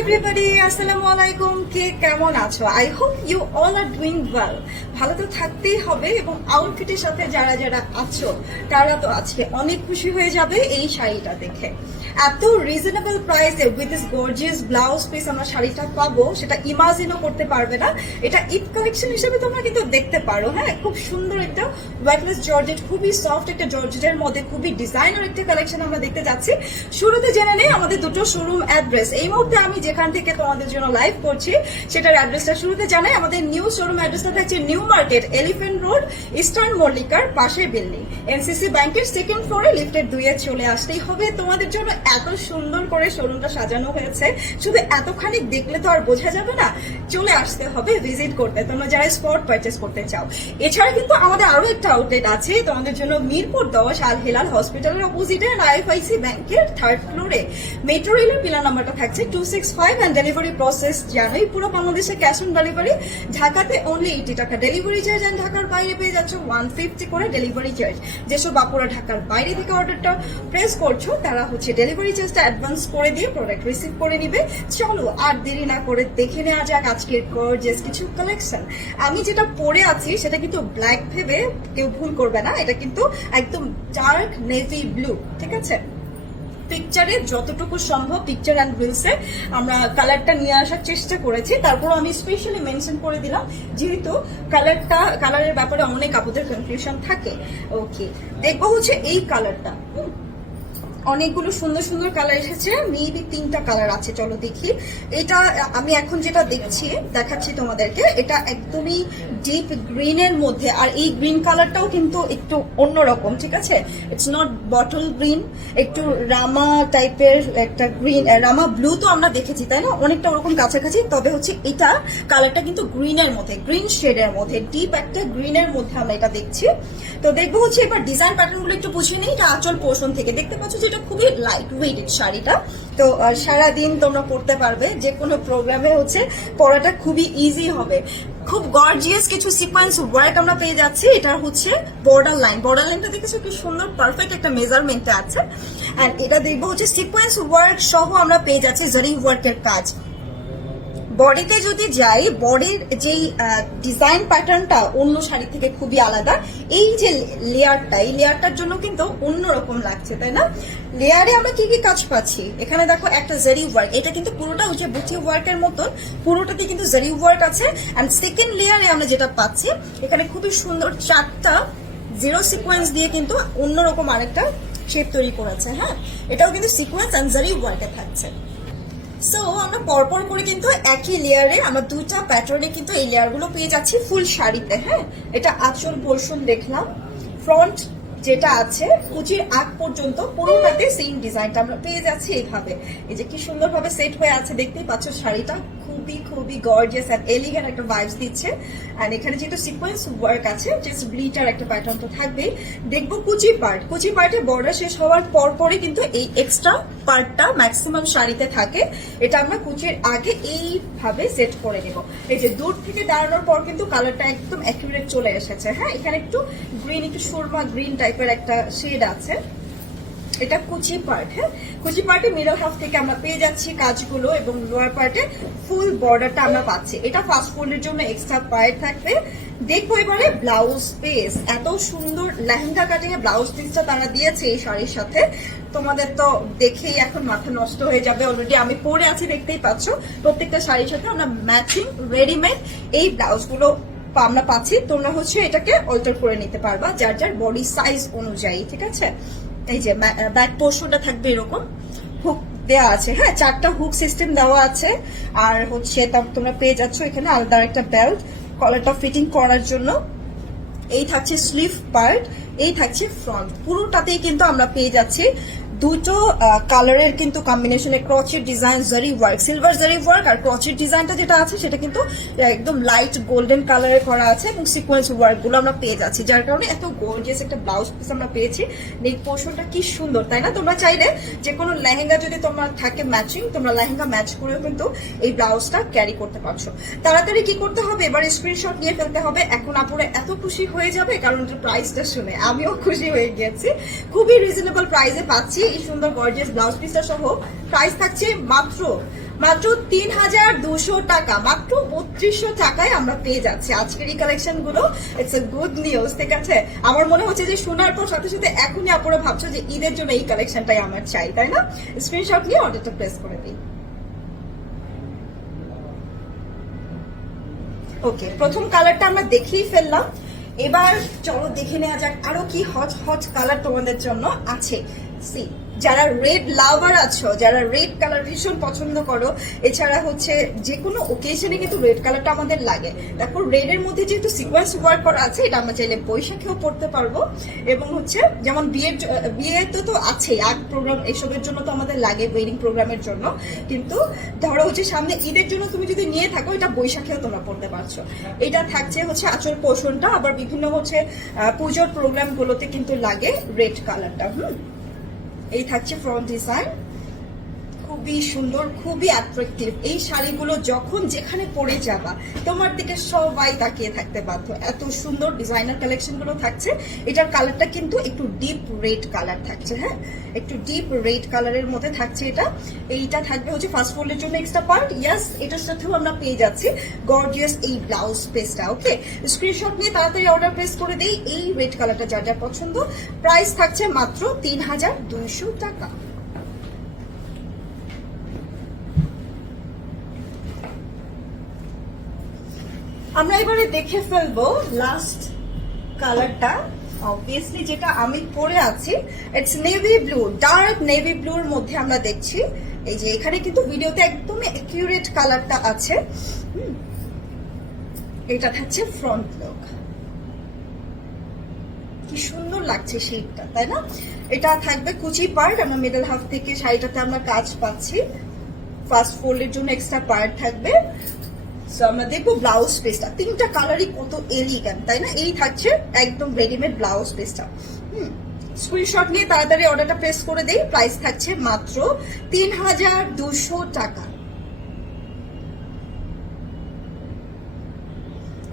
Everybody আসসালামু আলাইকুম। কে কেমন আছো? I hope you all are doing well ভালো তো থাকতেই হবে এবং আউটফিটের সাথে যারা যারা আছো, তারা তো আজকে অনেক খুশি হয়ে যাবে এই শাড়িটা দেখে। এত রিজনেবল প্রাইসে with this gorgeous blouse piece আমরা শাড়িটা পাবো, সেটা ইমাজিনও করতে পারবে না। এটা ঈদ কালেকশন হিসেবে তোমরা কিন্তু দেখতে পারো হ্যাঁ? খুব সুন্দর একটা ওয়েটলেস জর্জেট খুবই সফট একটা জর্জেটের মধ্যে খুবই ডিজাইনার একটা কালেকশন আমরা দেখতে যাচ্ছি। শুরুতে জেনে নেই আমাদের দুটো শোরুম অ্যাড্রেস এই মুহূর্তে আমি যেখান থেকে তোমাদের জন্য লাইভ করছি, সেটার অ্যাড্রেসটা শুরুতে জানাই। আমাদের নিউ শোরুম অ্যাড্রেসটা থাকছে New Market Elephant Road Eastern মল্লিকার পাশের বিল্ডিং এনসিসি ব্যাংকের সেকেন্ড ফ্লোরে লিফটের দুইয়ে চলে আসতেই হবে। তোমাদের জন্য এত সুন্দর করে শোরুমটা সাজানো হয়েছে। শুধু এতখানি দেখলে তো আর বোঝা যাবে না, চলে আসতে হবে ভিজিট করতে। তোমরা যারা স্পট পারচেস করতে চাও। এছাড়া কিন্তু আমাদের আরও একটা আউটলেট আছে, তোমাদের জন্য মিরপুর দশ আল হেলাল হসপিটালের অপোজিটে আইএফআইসি ব্যাংকের থার্ড ফ্লোরে মেট্রো রেলের পিলার নাম্বারটা থাকছে two six five and delivery process জানোই। পুরো বাংলাদেশে ক্যাশ অন ডেলিভারি ঢাকাতে অনলি এইটি টাকা। ডেলিভারি চার্জ অ্যান্ড ঢাকার বাইরে পেয়ে যাচ্ছ ওয়ান ফিফটি করে ডেলিভারি চার্জ যেসব বাপুরা ঢাকার বাইরে থেকে অর্ডারটা প্রেস করছ, তারা হচ্ছে ডেলিভারি চার্জটা অ্যাডভান্স করে দিয়ে প্রোডাক্ট রিসিভ করে নিবে। চলো আর দেরি না করে দেখে নেওয়া যাক আজকের গর্জিয়াস কিছু কালেকশন আমি যেটা পরে আছি, সেটা কিন্তু ব্ল্যাক ভেবে কেউ ভুল করবে না। এটা কিন্তু একদম ডার্ক নেভি ব্লু ঠিক আছে? পিকচারে যতটুকু সম্ভব পিকচার অ্যান্ড রিলসে আমরা কালারটা নিয়ে আসার চেষ্টা করেছি। তারপর আমি স্পেশালি মেনশন করে দিলাম, যেহেতু কালারটা কালারের ব্যাপারে অনেক আপুদের কনফিউশন থাকে। ওকে দেখব হচ্ছে এই কালারটা হুম। অনেকগুলো সুন্দর সুন্দর কালার এসেছে। মেবি তিনটা কালার আছে, চলো দেখি। এটা, আমি এখন যেটা দেখছি, দেখাচ্ছি তোমাদেরকে, এটা একদমই ডিপ গ্রিনের মধ্যে। আর এই গ্রিন কালারটাও কিন্তু একটু অন্যরকম, ঠিক আছে? ইটস নট বটল গ্রিন একটু রামা টাইপের একটা গ্রিন রামা ব্লু তো আমরা দেখেছি, তাই না? অনেকটা ওরকম কাছাকাছি, তবে হচ্ছে এটা কালারটা কিন্তু গ্রিনের মধ্যে গ্রিন শেডের মধ্যে ডিপ একটা গ্রিনের মধ্যে আমরা এটা দেখছি। তো দেখব হচ্ছে এবার ডিজাইন প্যাটার্নগুলো একটু বুঝিয়ে নিই, এটা আচল পোর্শন থেকে। দেখতে পাচ্ছ যে এটা খুবই লাইট ওয়েটেড শাড়িটা। তো সারাদিন তোমরা পড়তে পারবে, যে কোনো প্রোগ্রামে হচ্ছে পড়াটা খুবই ইজি হবে। খুব গর্জিয়াস কিছু সিকোয়েন্স ওয়ার্ক আমরা পেয়ে যাচ্ছি, এটা হচ্ছে বর্ডার লাইন বর্ডার লাইনটা দেখেছ কি সুন্দর পারফেক্ট একটা মেজারমেন্টে আছে। অ্যান্ড এটা দেখব হচ্ছে সিকোয়েন্স ওয়ার্ক সহ আমরা পেয়ে যাচ্ছি জারি ওয়ার্কের কাজ। বডিতে যদি যাই, বডির যেই ডিজাইন প্যাটার্নটা অন্য শাড়ি থেকে খুবই আলাদা, এই যে লেয়ারটা এই লেয়ারটার জন্য কিন্তু অন্যরকম লাগছে, তাই না? লেয়ারে আমরা কি কি কাজ পাচ্ছি? এখানে দেখো একটা জারি ওয়ার্ক এটা কিন্তু পুরোটা হচ্ছে বুটি ওয়ার্কের মতন, পুরোটাতে কিন্তু জারি ওয়ার্ক আছে। অ্যান্ড সেকেন্ড লেয়ারে আমরা যেটা পাচ্ছি, এখানে খুবই সুন্দর চারটা জিরো সিকোয়েন্স দিয়ে কিন্তু অন্যরকম আরেকটা শেপ তৈরি করেছে হ্যাঁ? এটাও কিন্তু সিকোয়েন্স অ্যান্ড জারি ওয়ার্কে থাকছে। সো আমরা পরপর করে কিন্তু একই লেয়ারে আমরা দুটা প্যাটার্নে কিন্তু এই লেয়ারগুলো পেয়ে যাচ্ছি ফুল শাড়িতে হ্যাঁ? এটা আচল পোর্শন দেখলাম। ফ্রন্ট যেটা আছে কুচির আগ পর্যন্ত পুরোটাতে সেম ডিজাইনটা আমরা পেয়ে যাচ্ছি এইভাবে। এই যে কি সুন্দরভাবে সেট হয়ে আছে, দেখতেই পাচ্ছ শাড়িটা। খুবই খুবই গর্জিয়াস অ্যান্ড এলিগেন্ট একটা ভাইবস দিচ্ছে। অ্যান্ড এখানে যেহেতু সিকোয়েন্স ওয়ার্ক আছে জাস্ট গ্লিটার একটা প্যাটার্ন তো থাকবেই। দেখব কুচি পার্ট কুচি পার্টে বর্ডার শেষ হওয়ার পর পরে কিন্তু এই এক্সট্রা পার্টটা ম্যাক্সিমাম শাড়িতে থাকে। এটা আমরা কুচির আগে এইভাবে সেট করে নেব। এই যে দূর থেকে দাঁড়ানোর পর কিন্তু কালারটা একদম অ্যাকুরেট চলে এসেছে। হ্যাঁ এখানে একটু গ্রিন একটু সুরমা গ্রিন টাইপের একটা শেড আছে। এটা কুচি পার্ট হ্যাঁ? কুচি পার্টে মিডল হাফ থেকে আমরা পেয়ে যাচ্ছি কাজগুলো এবং লোয়ার পার্টে ফুল বর্ডারটা আমরা পাচ্ছি। এটা ফাস্ট ফোল্ডের জন্য এক্সট্রা পার্ট থাকবে। দেখব এবারে ব্লাউজ পিস এত সুন্দর লেহেঙ্গা কাটিং এ ব্লাউজ পিসটা তারা দিয়েছে এই শাড়ির সাথে। তোমাদের তো দেখেই এখন মাথা নষ্ট হয়ে যাবে অলরেডি আমি পরে আছি, দেখতেই পাচ্ছ। প্রত্যেকটা শাড়ির সাথে আমরা ম্যাচিং রেডিমেড এই ব্লাউজগুলো আমরা পাচ্ছি। তোমরা হচ্ছে এটাকে অল্টার করে নিতে পারবা, যার যার বডি সাইজ অনুযায়ী, ঠিক আছে? এই যে ব্যাক পোর্শনটা থাকবে এরকম। হুক দেওয়া আছে। হ্যাঁ চারটা হুক সিস্টেম দেওয়া আছে। আর হচ্ছে তোমরা পেয়ে যাচ্ছ এখানে আলাদা একটা বেল্ট কলারটা ফিটিং করার জন্য। এই থাকছে স্লিভ পার্ট এই থাকছে ফ্রন্ট পুরোটাতেই কিন্তু আমরা পেয়ে যাচ্ছি। দুটো কালারের কিন্তু কম্বিনেশনে ক্রচের design zari work silver zari work আর ক্রচের ডিজাইনটা যেটা আছে সেটা কিন্তু একদম লাইট গোল্ডেন কালারে করা আছে এবং সিকোয়েন্স ওয়ার্কগুলো আমরা পেয়ে যাচ্ছি। যার কারণে এত গোর্জিয়াস একটা ব্লাউজ পিস আমরা পেয়েছি। নেক পোর্শনটা কি সুন্দর, তাই না? তোমরা চাইলে যে কোনো লেহেঙ্গা যদি তোমার থাকে ম্যাচিং তোমরা লেহেঙ্গা ম্যাচ করেও কিন্তু এই ব্লাউজটা ক্যারি করতে পারছ। তাড়াতাড়ি কি করতে হবে? এবার স্ক্রিনশট নিয়ে ফেলতে হবে। এখন আপুরে এত খুশি হয়ে যাবে, কারণ প্রাইসটা শুনে আমিও খুশি হয়ে গিয়েছি খুবই রিজনেবল প্রাইসে পাচ্ছি। এই সুন্দর গর্জিয়াস ব্লাউজ পিসটা সহ প্রাইস থাকছে মাত্র মাত্র তিন হাজার দুশো টাকা, মাত্র বত্রিশশো টাকায় আমরা পেয়ে যাচ্ছি আজকের এই কালেকশনগুলো। ইটস এ গুড নিউজ ঠিক আছে? আমার মনে হচ্ছে যে শোনার পর সাথে সাথে এখনই আপনারা ভাবছ যে ঈদের জন্য এই কালেকশনটাই আমার চাই, তাই না? স্ক্রিনশট নিয়ে অর্ডারটা প্রেস করে দিই। ওকে প্রথম কালারটা আমরা দেখেই ফেললাম। এবার চলো দেখে নেওয়া যাক আরও কি হট হট কালার তোমাদের জন্য আছে। সি যারা রেড লাভার আছো, যারা রেড কালার ভীষণ পছন্দ করো, এছাড়া হচ্ছে যে কোনো ওকেশনে কিন্তু রেড কালারটা আমাদের লাগে। দেখো রেড এর মধ্যে যেহেতু সিকোয়েন্স ওয়ার্ক করা আছে, এটা আমরা চাইলে বৈশাখেও পড়তে পারব। এবং হচ্ছে যেমন বিয়ের বিয়ে তো তো আছেই আগ প্রোগ্রাম এসবের জন্য তো আমাদের লাগে ওয়েডিং প্রোগ্রামের জন্য। কিন্তু ধরো হচ্ছে সামনে ঈদের জন্য তুমি যদি নিয়ে থাকো, এটা বৈশাখেও তোমরা পড়তে পারছ। এটা থাকছে হচ্ছে আচল পোষণটা, আবার বিভিন্ন হচ্ছে পুজোর প্রোগ্রামগুলোতে কিন্তু লাগে রেড কালারটা হুম? এই থাকছে ফ্রন্ট ডিজাইন খুবই সুন্দর, খুবই অ্যাট্রাকটিভ এই শাড়িগুলো যখন যেখানে পরে যাবা, তোমার দিকে সবাই তাকিয়ে থাকতে বাধ্য। এত সুন্দর ডিজাইনার কালেকশনগুলো থাকছে। এটার কালারটা কিন্তু একটু ডিপ রেড কালার থাকছে হ্যাঁ? একটু ডিপ রেড কালারের মধ্যে থাকছে এটা। এইটা থাকবে হচ্ছে ফার্স্ট ফোল্ডের জন্য এক্সট্রা পার্ট ইয়াস এটার সাথেও আমরা পেয়ে যাচ্ছি গর্জিয়াস এই ব্লাউজ পিসটা ওকে স্ক্রিনশট নিয়ে তাড়াতাড়ি অর্ডার প্লেস করে দেই। এই রেড কালারটা যার যা পছন্দ প্রাইস থাকছে মাত্র তিন হাজার দুইশো টাকা। আমরা এবারে দেখে ফেলব লাস্ট কালারটা অবভিয়াসলি যেটা আমি পরে আছি it's navy blue dark navy ব্লুর মধ্যে আমরা দেখছি। এই যে এখানে কিন্তু ভিডিওতে একদম অ্যাকিউরেট কালারটা আছে। এটা থাকছে ফ্রন্ট লুক কি সুন্দর লাগছে শেপটা তাই না? এটা থাকবে কুচি পার্ট আমরা মিডল হাফ থেকে শাড়িটাতে আমরা কাজ পাচ্ছি। ফার্স্ট ফোল্ডের জন্য এক্সট্রা পার্ট থাকবে। সো আমরা দেখব ব্লাউজ পেসটা তিনটা কালারই কত এলিগ্যান্ট তাই না? এই থাকছে একদম রেডিমেড ব্লাউজ পেসটা হুম। স্ক্রিনশট নিয়ে তাড়াতাড়ি অর্ডারটা প্রেস করে দেই। প্রাইস থাকছে মাত্র তিন হাজার দুশো টাকা।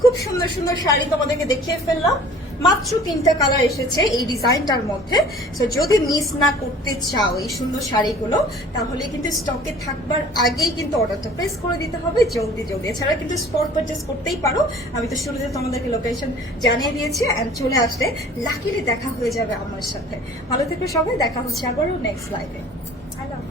খুব সুন্দর সুন্দর শাড়ি তোমাদেরকে দেখিয়ে ফেললাম। মাত্র তিনটা কালার এসেছে এই ডিজাইনটার মধ্যে। সো যদি মিস না করতে চাও এই সুন্দর শাড়িগুলো, তাহলে কিন্তু স্টকে থাকবার আগেই কিন্তু অর্ডারটা প্রেস করে দিতে হবে, জলদি জলদি। এছাড়া কিন্তু স্পট পারচেস করতেই পারো। আমি তো শুরুতে তোমাদেরকে লোকেশন জানিয়ে দিয়েছি অ্যান্ড চলে আসলে লাকিলি দেখা হয়ে যাবে আমার সাথে। ভালো থেকে সবাই, দেখা হচ্ছে আবারও নেক্সট লাইভে আই লাভ